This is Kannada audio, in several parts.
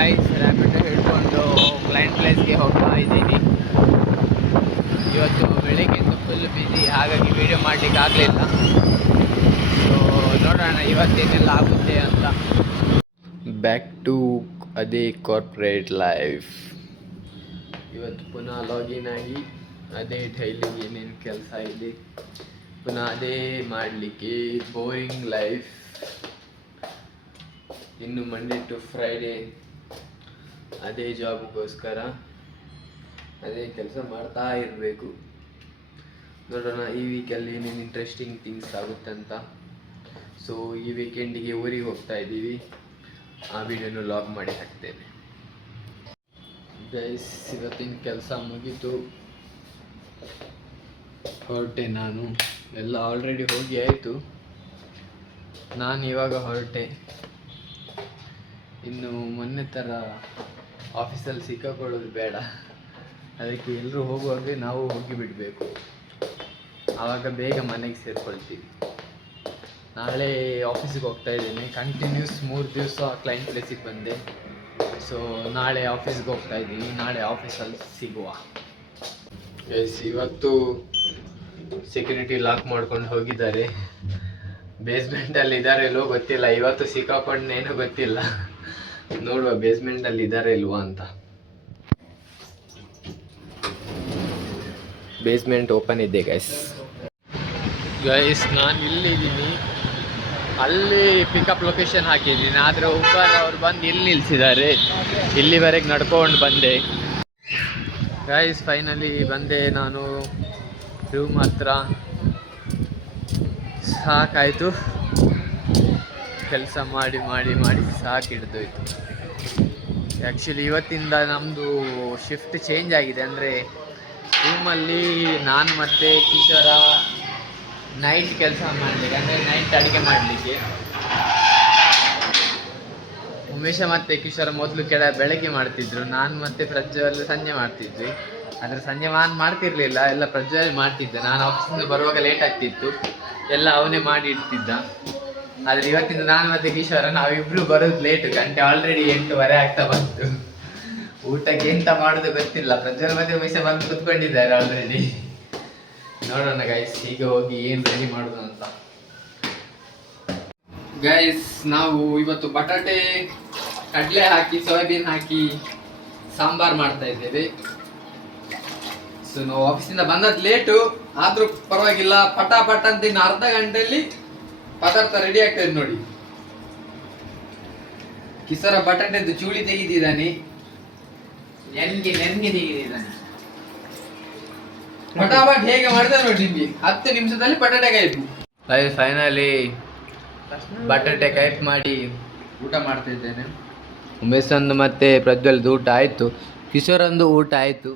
ಗೈಸ್ ರ್ಯಾಪಿಡ್ ಹಿಡ್ಕೊಂಡು ಕ್ಲೈಂಟ್ ಪ್ಲೇಸ್ಗೆ ಹೋಗ್ತಾ ಇದ್ದೀನಿ. ಇವತ್ತು ಬೆಳಿಗ್ಗೆಯಿಂದ ಫುಲ್ ಬ್ಯುಸಿ, ಹಾಗಾಗಿ ವಿಡಿಯೋ ಮಾಡಲಿಕ್ಕೆ ಆಗಲಿಲ್ಲ. ಸೊ ನೋಡೋಣ ಇವತ್ತೇನೆಲ್ಲ ಆಗುತ್ತೆ ಅಂತ. ಬ್ಯಾಕ್ ಟು ಅದೇ ಕಾರ್ಪೊರೇಟ್ ಲೈಫ್. ಇವತ್ತು ಪುನಃ ಲಾಗಿನ್ ಆಗಿ ಅದೇ ಡೈಲಿ ಏನೇನು ಕೆಲಸ ಇದೆ ಪುನಃ ಅದೇ ಮಾಡಲಿಕ್ಕೆ. Boring life. ಇನ್ನು ಮಂಡೇ ಟು ಫ್ರೈಡೇ ಅದೇ ಜಾಬ್ಗೋಸ್ಕರ ಅದೇ ಕೆಲಸ ಮಾಡ್ತಾ ಇರಬೇಕು. ನೋಡೋಣ ಈ ವೀಕಲ್ಲಿ ಏನೇನು ಇಂಟ್ರೆಸ್ಟಿಂಗ್ ಥಿಂಗ್ಸ್ ಆಗುತ್ತೆ ಅಂತ. ಸೊ ಈ ವೀಕೆಂಡಿಗೆ ಊರಿಗೆ ಹೋಗ್ತಾ ಇದ್ದೀವಿ, ಆ ವಿಡಿಯೋನು ಲಾಗ್ ಮಾಡಿ ಹಾಕ್ತೇನೆ. ಗೈಸ್ ಇವತ್ತಿನ ಕೆಲಸ ಮುಗೀತು, ಹೊರಟೆ ನಾನು. ಎಲ್ಲ ಆಲ್ರೆಡಿ ಹೋಗಿ ಆಯಿತು, ನಾನು ಇವಾಗ ಹೊರಟೆ. ಇನ್ನು ಮೊನ್ನೆ ಥರ ಆಫೀಸಲ್ಲಿ ಸಿಕ್ಕಾಕೊಳ್ಳೋದು ಬೇಡ, ಅದಕ್ಕೆ ಎಲ್ಲರೂ ಹೋಗುವಾಗಲೇ ನಾವು ಹೋಗಿ ಬಿಡಬೇಕು, ಆವಾಗ ಬೇಗ ಮನೆಗೆ ಸೇರಿಕೊಳ್ತೀವಿ. ನಾಳೆ ಆಫೀಸಿಗೆ ಹೋಗ್ತಾ ಇದ್ದೀನಿ, ಕಂಟಿನ್ಯೂಸ್ 3 ದಿವಸ ಕ್ಲೈಂಟ್ ಪ್ಲೇಸಿಗೆ ಬಂದೆ. ಸೊ ನಾಳೆ ಆಫೀಸ್ಗೆ ಹೋಗ್ತಾ ಇದ್ದೀನಿ, ನಾಳೆ ಆಫೀಸಲ್ಲಿ ಸಿಗುವ. ಎಸ್, ಇವತ್ತು ಸೆಕ್ಯೂರಿಟಿ ಲಾಕ್ ಮಾಡ್ಕೊಂಡು ಹೋಗಿದ್ದಾರೆ. ಬೇಸ್ಮೆಂಟಲ್ಲಿ ಇದ್ದಾರೆ ಇಲ್ವೋ ಗೊತ್ತಿಲ್ಲ, ಇವತ್ತು ಸಿಕ್ಕಾಕೊಂಡೇನೋ ಗೊತ್ತಿಲ್ಲ. ನೋಡುವ ಬೇಸ್ಮೆಂಟಲ್ಲಿ ಇದ್ದಾರೆ ಇಲ್ವಾ ಅಂತ. ಬೇಸ್ಮೆಂಟ್ ಓಪನ್ ಇದೆ ಗೈಸ್. ನಾನು ಇಲ್ಲಿದ್ದೀನಿ, ಅಲ್ಲಿ ಪಿಕಪ್ ಲೊಕೇಶನ್ ಹಾಕಿದ್ದೀನಿ, ಆದರೆ ಉಬರ್ ಅವ್ರು ಬಂದು ಇಲ್ಲಿ ನಿಲ್ಲಿಸಿದ್ದಾರೆ. ಇಲ್ಲಿವರೆಗೆ ನಡ್ಕೊಂಡು ಬಂದೆ ಗೈಸ್. ಫೈನಲಿ ಬಂದೆ ನಾನು ರೂಮ್ ಹತ್ರ. ಸಾಕಾಯಿತು, ಕೆಲಸ ಮಾಡಿ ಮಾಡಿ ಮಾಡಿ ಸಾಕಿಡ್ದೋಯ್ತು. ಆ್ಯಕ್ಚುಲಿ ಇವತ್ತಿಂದ ನಮ್ಮದು ಶಿಫ್ಟ್ ಚೇಂಜ್ ಆಗಿದೆ. ಅಂದರೆ ರೂಮಲ್ಲಿ ನಾನು ಮತ್ತು ಕಿಶೋರ ನೈಟ್ ಕೆಲಸ ಮಾಡಲಿಕ್ಕೆ, ಅಂದರೆ ನೈಟ್ ಅಡುಗೆ ಮಾಡಲಿಕ್ಕೆ. ಉಮೇಶ ಮತ್ತು ಕಿಶೋರ ಮೊದಲು ಬೆಳಗ್ಗೆ ಮಾಡ್ತಿದ್ರು, ನಾನು ಮತ್ತು ಪ್ರಜ್ವಲ್ ಸಂಜೆ ಮಾಡ್ತಿದ್ವಿ. ಆದರೆ ಸಂಜೆ ನಾನು ಮಾಡ್ತಿರ್ಲಿಲ್ಲ, ಎಲ್ಲ ಪ್ರಜ್ವಲ್ ಮಾಡ್ತಿದ್ದೆ. ನಾನು ಆಫೀಸಿಂದ ಬರುವಾಗ ಲೇಟ್ ಆಗ್ತಿತ್ತು, ಎಲ್ಲ ಅವನೇ ಮಾಡಿ ಇಡ್ತಿದ್ದ. ಆದರೆ ಇವತ್ತಿಂದ ನಾನು ಮತ್ತು ಕಿಶೋರ ನಾವಿಬ್ಬರು ಬರೋದು ಲೇಟು, ಗಂಟೆ ಆಲ್ರೆಡಿ 8:30 ಆಗ್ತಾ ಬಂತು. ಊಟಕ್ಕೆ ಎಂತ ಮಾಡೋದು ಗೊತ್ತಿಲ್ಲ. ಪ್ರಜ್ವಲ್ ಮತ್ತು ಉಮೇಶ ಬಂದು ಕುತ್ಕೊಂಡಿದ್ದಾರೆ ಆಲ್ರೆಡಿ. ನೋಡೋಣ ಗೈಸ್, ಈಗ ಹೋಗಿ ಏನು ರೆಡಿ ಮಾಡೋದು ಅಂತ. ಗೈಸ್ ನಾವು ಇವತ್ತು ಬಟಾಟೆ, ಕಡಲೆ ಹಾಕಿ ಸೋಯಾಬೀನ್ ಹಾಕಿ ಸಾಂಬಾರು ಮಾಡ್ತಾ ಇದ್ದೇವೆ. ಸೊ ನಾವು ಆಫೀಸಿಂದ ಬಂದದ್ದು ಲೇಟು, ಆದರೂ ಪರವಾಗಿಲ್ಲ. ಪಟಾಪಟ ಅಂತ ಇನ್ನು ಅರ್ಧ ಗಂಟೆಯಲ್ಲಿ ಪದಾರ್ಥ ರೆಡಿ ಆಗ್ತದೆ ನೋಡಿ. ಕಿಸರ ಬಟಾಟೆದ್ದು ಚೂಳಿ ತೆಗೆದಿದ್ದಾನೆ, ನೆನ್ಗೆ ತೆಗೆದಿದ್ದಾನೆ. ಪಟಾಪಟ್ ಹೇಗೆ ಮಾಡಿದ್ರೆ ನೋಡಿ ನಿಮಗೆ 10 ನಿಮಿಷದಲ್ಲಿ ಬಟಾಟೆ ಕಾಯ್ತು. ಫೈನಲಿ ಬಟಾಟೆ ಕೈಟ್ ಮಾಡಿ ಊಟ ಮಾಡ್ತಾ ಇದ್ದೇನೆ. ಉಮೇಶಂದು ಮತ್ತೆ ಪ್ರಜ್ವಲ್ದು ಊಟ ಆಯಿತು, ಕಿಶೋರಂದು ಊಟ ಆಯಿತು.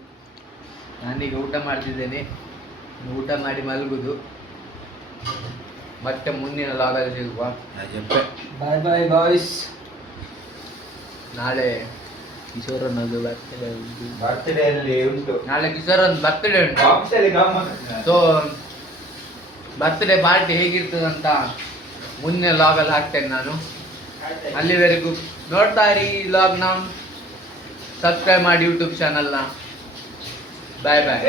ನಾನೀಗ ಊಟ ಮಾಡ್ತಿದ್ದೇನೆ. ಊಟ ಮಾಡಿ ಮಲಗುದು. ಮತ್ತೆ ಮುಂದಿನ ಲಾಗಲ್ಲಿ ಸಿಗುವ. ಬಾಯ್ ಬಾಯ್ ಬಾಯ್ಸ್. ನಾಳೆ ಕಿಶೋರನದು ಬರ್ತ್ಡೇ ಉಂಟು. ನಾಳೆ ಕಿಶೋರನ್ ಬರ್ತ್ಡೇ ಉಂಟು. ಸೊ ಬರ್ತ್ಡೇ ಪಾರ್ಟಿ ಹೇಗಿರ್ತದಂತ ಮುಂದಿನ ಲಾಗಲ್ಲಿ ಹಾಕ್ತೇನೆ ನಾನು. ಅಲ್ಲಿವರೆಗೂ ನೋಡ್ತಾ ಇರಿ ಲಾಗ್ನ. ಸಬ್ಸ್ಕ್ರೈಬ್ ಮಾಡಿ ಯೂಟ್ಯೂಬ್ ಚಾನಲ್ನ. ಬಾಯ್ ಬಾಯ್.